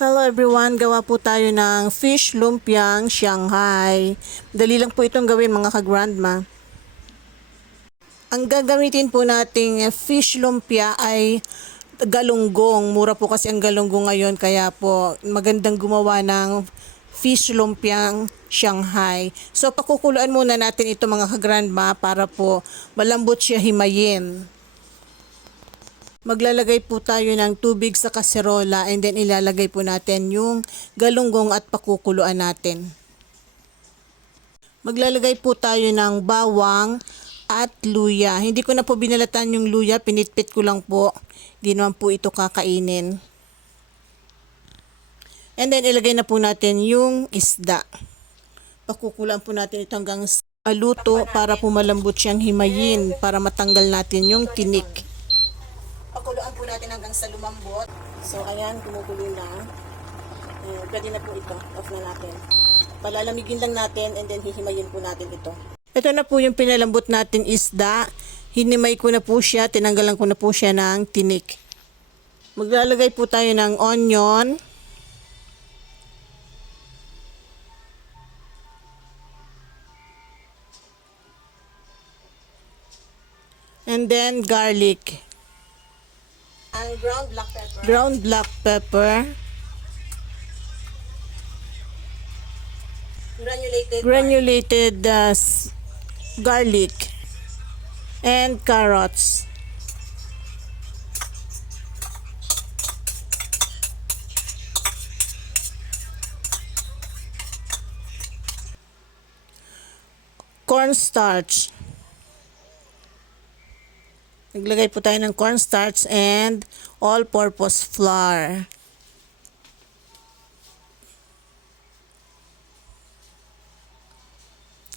Hello everyone, gawa po tayo ng fish lumpiang Shanghai. Dali lang po itong gawin mga ka-grandma. Ang gagamitin po nating fish lumpia ay galunggong. Mura po kasi ang galunggong ngayon kaya po magandang gumawa ng fish lumpiang Shanghai. So pakukuluan muna natin ito mga ka-grandma para po malambot siya himayin. Maglalagay po tayo ng tubig sa kaserola and then ilalagay po natin yung galunggong at pakukuluan natin. Maglalagay po tayo ng bawang at luya. Hindi ko na po binalatan yung luya, pinitpit ko lang po. Hindi naman po ito kakainin. And then ilagay na po natin yung isda. Pakukuluan po natin ito hanggang luto para po malambot siyang himayin para matanggal natin yung tinik. Pakuluan po natin hanggang sa lumambot. So, ayan, kumukulo na. Pwede na po ito. Off na natin. Palalamigin lang natin and then hihimayin po natin ito. Ito na po yung pinalambot natin isda. Hinimay ko na po siya. Tinanggalan ko na po siya ng tinik. Maglalagay po tayo ng onion. And then garlic. Ang ground black pepper. Granulated garlic. And carrots. Cornstarch. Naglagay po tayo ng cornstarch and all-purpose flour.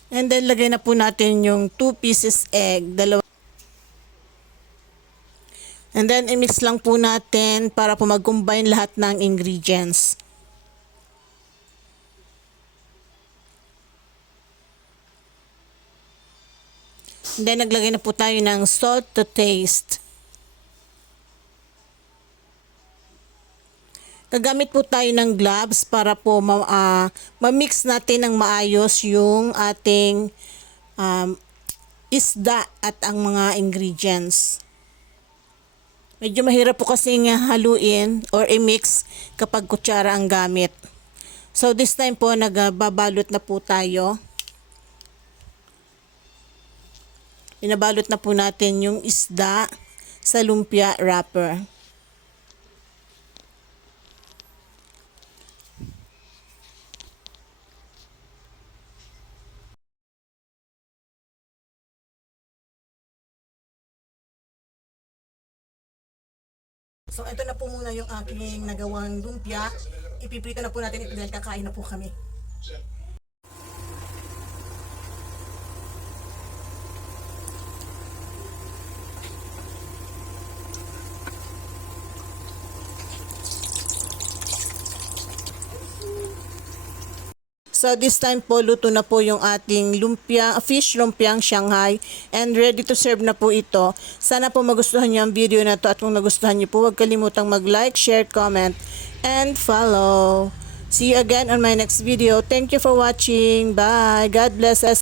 And then lagay na po natin yung 2 pieces egg, dalawa. And then i-mix lang po natin para po mag-combine lahat ng ingredients. And then naglagay na po tayo ng salt to taste. Gagamit po tayo ng gloves para po ma-mix natin ng maayos yung ating isda at ang mga ingredients. Medyo mahirap po kasi haluin or i-mix kapag kutsara ang gamit. So this time po nagbabalot na po tayo. Inabalot na po natin yung isda sa lumpia wrapper. So ito na po muna yung aking nagawang lumpia. Ipiprito na po natin ito dahil kakain na po kami. So this time po luto na po yung ating fish lumpiang Shanghai and ready to serve na po ito. Sana po magustuhan niyo ang video na to at kung nagustuhan niyo po huwag kalimutang mag-like, share, comment, and follow. See you again on my next video. Thank you for watching. Bye. God bless us.